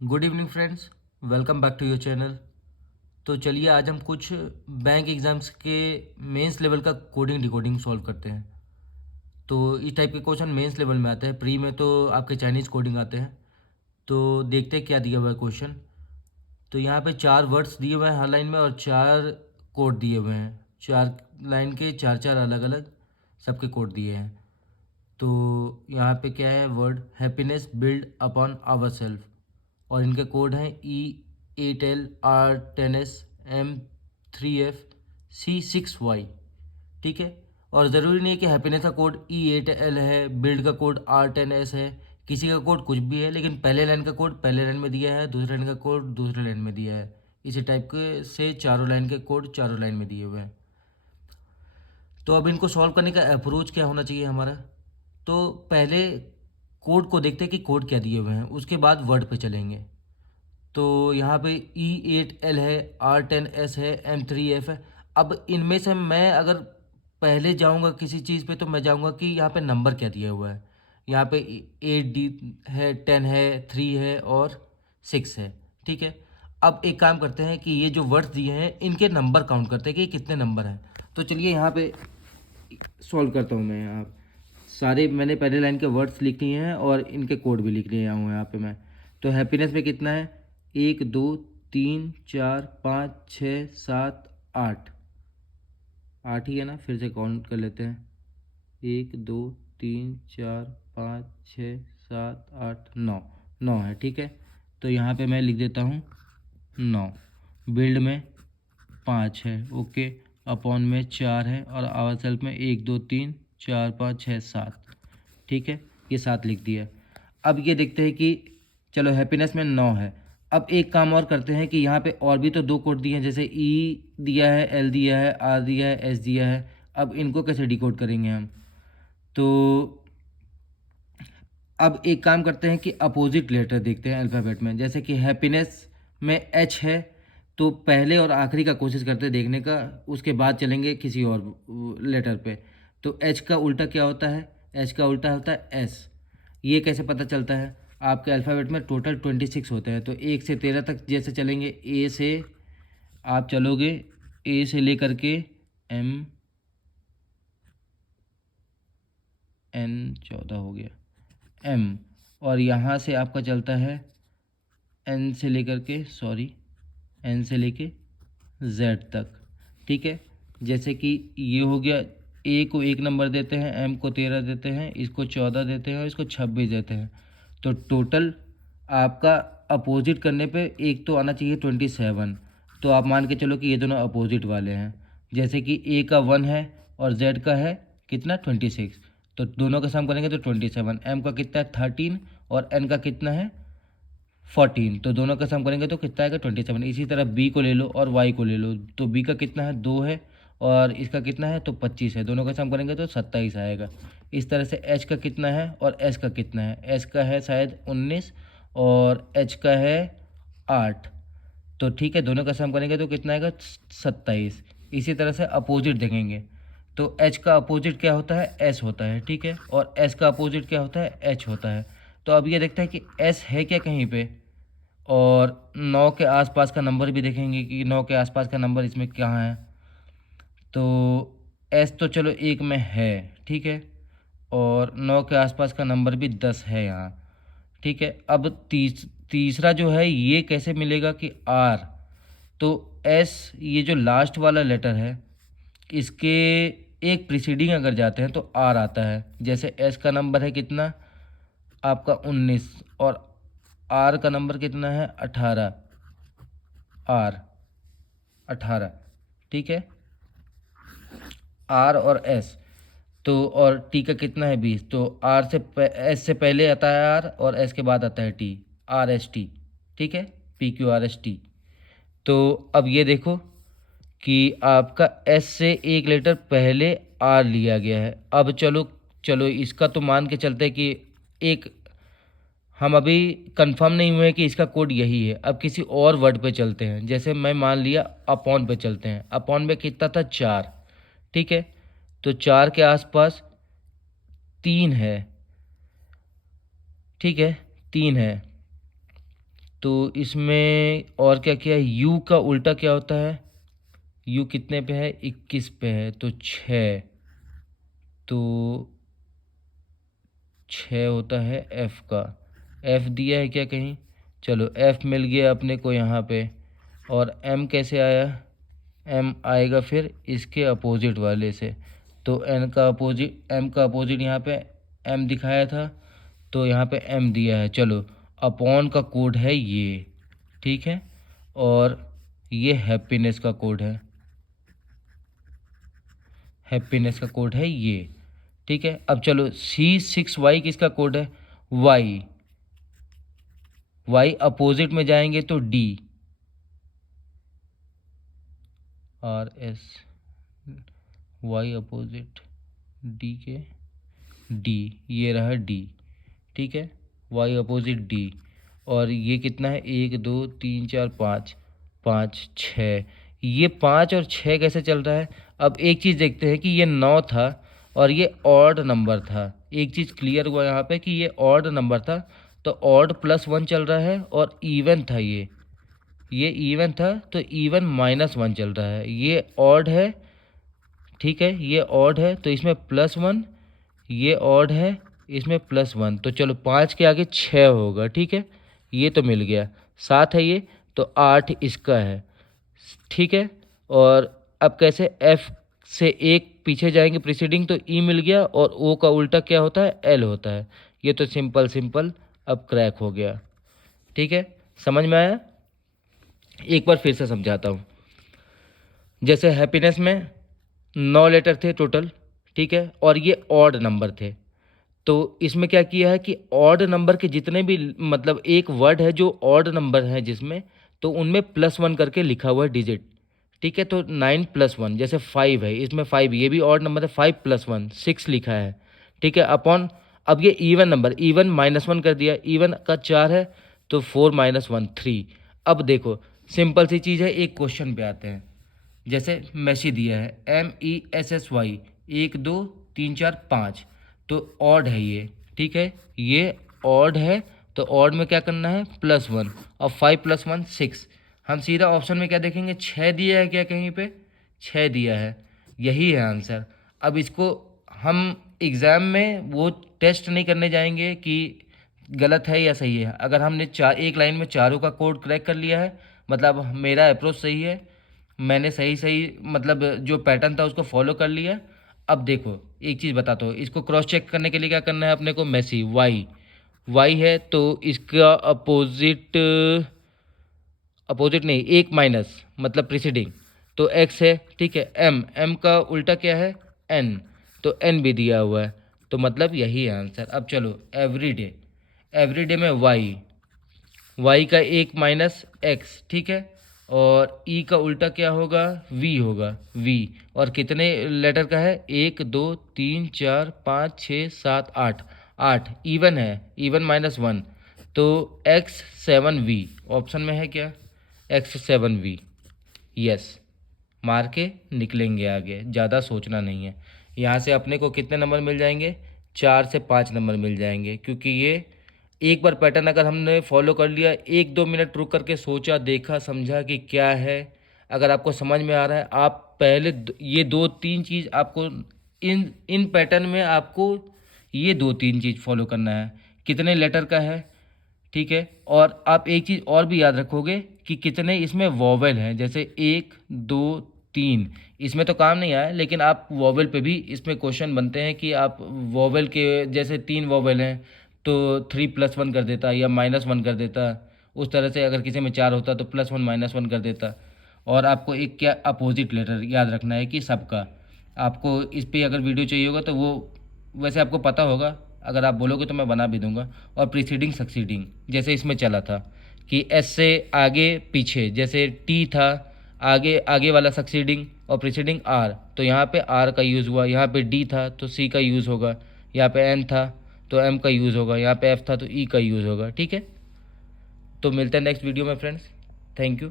Good evening friends, welcome back to your channel. तो चलिए आज हम कुछ बैंक एग्ज़ाम्स के मेंस लेवल का कोडिंग डिकोडिंग सॉल्व करते हैं। तो इस टाइप के क्वेश्चन मेंस लेवल में आते हैं। प्री में तो आपके चाइनीज़ कोडिंग आते हैं। तो देखते हैं क्या दिया हुआ है क्वेश्चन। तो यहाँ पे 4 वर्ड्स दिए हुए हैं हर लाइन में और 4 कोड दिए हुए हैं। 4 लाइन के 4 4 अलग अलग सबके कोड दिए हैं। तो यहाँ पे क्या है, word happiness build upon our self, और इनके कोड हैं E8L R10S M3F C6Y। ठीक है। और ज़रूरी नहीं है कि हैप्पीनेस का कोड E8L है, बिल्ड का कोड R10S है, किसी का कोड कुछ भी है, लेकिन पहले लाइन का कोड पहले लाइन में दिया है, दूसरे लाइन का कोड दूसरे लाइन में दिया है। इसी टाइप के से चारों लाइन के कोड चारों लाइन में दिए हुए हैं। तो अब इनको सॉल्व करने का अप्रोच क्या होना चाहिए हमारा। तो पहले कोड को देखते हैं कि कोड क्या दिए हुए हैं, उसके बाद वर्ड पे चलेंगे। तो यहाँ पे E8L है, R10S है, M3F है। अब इनमें से मैं अगर पहले जाऊँगा किसी चीज़ पे तो मैं जाऊँगा कि यहाँ पे नंबर क्या दिया हुआ है। यहाँ पे 8D है, 10 है, 3 है और 6 है। ठीक है। अब एक काम करते हैं कि ये जो वर्ड्स दिए हैं इनके नंबर काउंट करते हैं कि कितने नंबर हैं। तो चलिए यहाँ पे सॉल्व करता हूँ मैं। यहाँ सारे मैंने पहले लाइन के वर्ड्स लिख लिए हैं और इनके कोड भी लिख लिए हूँ यहाँ पे मैं। तो हैप्पीनेस में कितना है, 1 2 3 4 5 6 7 8। 8 ही है ना, फिर से काउंट कर लेते हैं। 1 2 3 4 5 6 7 8 9। 9 है, ठीक है। तो यहाँ पे मैं लिख देता हूँ 9। बिल्ड में 5 है, ओके। अपॉन में 4 है और आवर सेल्फ में 1 2 3 4 5 6 7। ठीक है, ये 7 लिख दिया। अब ये देखते हैं कि चलो हैप्पीनेस में 9 है। अब एक काम और करते हैं कि यहाँ पे और भी तो 2 कोड दिए हैं, जैसे ई दिया है, एल दिया है, आर दिया है, एस दिया है। अब इनको कैसे डिकोड करेंगे हम। तो अब एक काम करते हैं कि अपोजिट लेटर देखते हैं अल्फ़ाबेट में। जैसे कि हैप्पीनेस में एच है, तो पहले और आखिरी का कोशिश करते हैं देखने का, उसके बाद चलेंगे किसी और लेटर पे। तो एच का उल्टा क्या होता है, एच का उल्टा होता है एस। ये कैसे पता चलता है, आपके अल्फ़ाबेट में टोटल 26 होते हैं, तो 1 से 13 तक जैसे चलेंगे। ए से आप चलोगे, ए से लेकर के एम एन 14 हो गया, एम, और यहाँ से आपका चलता है एन से लेकर के एन से लेके जेड तक। ठीक है। जैसे कि ये हो गया, ए को 1 नंबर देते हैं, एम को 13 देते हैं, इसको 14 देते हैं और इसको 26 देते हैं। तो टोटल आपका अपोजिट करने पे एक तो आना चाहिए 27। तो आप मान के चलो कि ये दोनों अपोजिट वाले हैं। जैसे कि ए का 1 है और जेड का है कितना 26, तो दोनों का सम करेंगे तो 27। एम का कितना है 13 और एन का कितना है 14, तो दोनों का सम करेंगे तो कितना आएगा 27। इसी तरह बी को ले लो और वाई को ले लो, तो बी का कितना है 2 है और इसका कितना है तो 25 है, दोनों का सम करेंगे तो 27 आएगा। इस तरह से एच का कितना है और एस का कितना है, एस का है शायद 19 और एच का है 8। तो ठीक है, दोनों का सम करेंगे तो कितना आएगा 27। इसी तरह से अपोजिट देखेंगे, तो एच का अपोजिट क्या होता है एस होता है, ठीक है, और एस का अपोजिट क्या होता है एच होता है। तो अब ये देखते हैं कि एस है क्या कहीं पे, और 9 के आसपास का नंबर भी देखेंगे कि 9 के आसपास का नंबर इसमें कहाँ है। तो एस तो चलो एक में है, ठीक है, और 9 के आसपास का नंबर भी 10 है यहाँ। ठीक है। अब तीसरा जो है ये कैसे मिलेगा कि आर, तो एस ये जो लास्ट वाला लेटर है इसके एक प्रीसीडिंग अगर जाते हैं तो आर आता है। जैसे एस का नंबर है कितना आपका 19 और आर का नंबर कितना है 18, आर 18। ठीक है, आर और एस, तो और टी का कितना है 20, तो आर से एस से पहले आता है आर और एस के बाद आता है टी, आर एस टी। ठीक है, PQRST। तो अब ये देखो कि आपका एस से एक लेटर पहले आर लिया गया है। अब चलो चलो इसका तो मान के चलते हैं कि एक, हम अभी कंफर्म नहीं हुए कि इसका कोड यही है। अब किसी और वर्ड पे चलते हैं, जैसे मैं मान लिया अपॉन पे चलते हैं। अपॉन में कितना था 4, ठीक है, तो 4 के आसपास 3 है, ठीक है, 3 है। तो इसमें और क्या क्या है, यू का उल्टा क्या होता है, यू कितने पे है, 21 पे है, तो 6, तो 6 होता है एफ का। एफ दिया है क्या कहीं, चलो एफ मिल गया अपने को यहाँ पे। और एम कैसे आया, एम आएगा फिर इसके अपोजिट वाले से, तो एन का अपोजिट, एम का अपोजिट यहाँ पे एम दिखाया था, तो यहाँ पे एम दिया है। चलो अपॉन का कोड है ये, ठीक है, और ये हैप्पीनेस का कोड है, हैप्पीनेस का कोड है ये, ठीक है। अब चलो C6Y किसका कोड है, वाई, वाई अपोजिट में जाएंगे तो D, RS, Y opposite D के, डी, ये रहा डी, ठीक है, वाई अपोजिट डी। और ये कितना है, 1 2 3 4 5, 5 6, ये 5 और 6 कैसे चल रहा है। अब एक चीज़ देखते हैं कि ये 9 था और ये ऑड नंबर था, एक चीज़ क्लियर हुआ यहाँ पे कि ये ऑड नंबर था, तो ऑड +1 चल रहा है, और इवन था ये इवन था तो इवन -1 चल रहा है, ये ऑड है, ठीक है, ये ऑड है तो इसमें +1, ये ऑड है इसमें +1, तो चलो 5 के आगे 6 होगा, ठीक है, ये तो मिल गया। 7 है ये, तो 8 इसका है, ठीक है। और अब कैसे, F से एक पीछे जाएंगे प्रीसीडिंग, तो E मिल गया, और O का उल्टा क्या होता है, L होता है। ये तो सिंपल सिंपल अब क्रैक हो गया, ठीक है, समझ में आया। एक बार फिर से समझाता हूँ। जैसे हैप्पीनेस में 9 लेटर थे टोटल, ठीक है, और ये ऑड नंबर थे, तो इसमें क्या किया है कि ऑड नंबर के जितने भी, मतलब एक वर्ड है जो ऑड नंबर है जिसमें, तो उनमें +1 करके लिखा हुआ है डिजिट, ठीक है। तो 9 + 1, जैसे 5 है, इसमें 5, ये भी ऑड नंबर है, 5 + 1 6 लिखा है, ठीक है, अपॉन, अब ये इवन नंबर, इवन -1 कर दिया, इवन का 4 है, तो 4 - 1 3। अब देखो सिंपल सी चीज़ है, एक क्वेश्चन पे आते हैं। जैसे मैसी दिया है MESSY, 1 2 3 4 5, तो ऑड है ये, ठीक है, ये ऑड है, तो ऑड में क्या करना है, +1, और 5 + 1 6। हम सीधा ऑप्शन में क्या देखेंगे, 6 दिया है क्या कहीं पे, 6 दिया है, यही है आंसर। अब इसको हम एग्ज़ाम में वो टेस्ट नहीं करने जाएंगे कि गलत है या सही है। अगर हमने एक लाइन में चारों का कोड क्रैक कर लिया है, मतलब मेरा अप्रोच सही है, मैंने सही सही मतलब जो पैटर्न था उसको फॉलो कर लिया। अब देखो एक चीज़ बताता हूँ, इसको क्रॉस चेक करने के लिए क्या करना है अपने को, मैसी वाई, वाई है तो इसका अपोजिट, अपोजिट नहीं, एक माइनस मतलब प्रीसीडिंग, तो एक्स है, ठीक है। एम, एम का उल्टा क्या है, एन, तो एन भी दिया हुआ है, तो मतलब यही है आंसर। अब चलो एवरीडे, एवरीडे में वाई, वाई का एक माइनस एक्स, ठीक है, और ई का उल्टा क्या होगा, वी होगा, वी, और कितने लेटर का है, 1 2 3 4 5 6 7 8, 8 इवन है, इवन -1, तो X7V ऑप्शन में है क्या, X7V, यस, मार के निकलेंगे आगे, ज़्यादा सोचना नहीं है। यहाँ से अपने को कितने नंबर मिल जाएंगे, 4 से 5 नंबर मिल जाएंगे, क्योंकि ये एक बार पैटर्न अगर हमने फॉलो कर लिया, 1 2 मिनट रुक करके सोचा, देखा, समझा कि क्या है, अगर आपको समझ में आ रहा है, आप पहले ये 2 3 चीज़ आपको इन इन पैटर्न में आपको ये 2 3 चीज़ फॉलो करना है, कितने लेटर का है, ठीक है। और आप एक चीज़ और भी याद रखोगे कि कितने इसमें वॉवेल हैं, जैसे 1 2 3, इसमें तो काम नहीं आया, लेकिन आप वॉवेल पे भी इसमें क्वेश्चन बनते हैं कि आप वॉवेल के, जैसे 3 वॉवेल हैं तो 3 + 1 कर देता या -1 कर देता, उस तरह से अगर किसी में 4 होता तो +1 -1 कर देता। और आपको एक क्या अपोजिट लेटर याद रखना है कि सबका, आपको इस पे अगर वीडियो चाहिए होगा तो वो वैसे आपको पता होगा, अगर आप बोलोगे तो मैं बना भी दूंगा। और प्रीसीडिंग सक्सीडिंग जैसे इसमें चला था कि एस से आगे पीछे, जैसे टी था, आगे आगे वाला सक्सीडिंग, और प्रीसीडिंग आर, तो यहाँ पे आर का यूज़ हुआ, यहाँ पे डी था तो सी का यूज़ होगा, यहाँ पे एन था तो एम का यूज़ होगा, यहाँ पे एफ था तो ई का यूज़ होगा, ठीक है। तो मिलते हैं नेक्स्ट वीडियो में फ्रेंड्स, थैंक यू।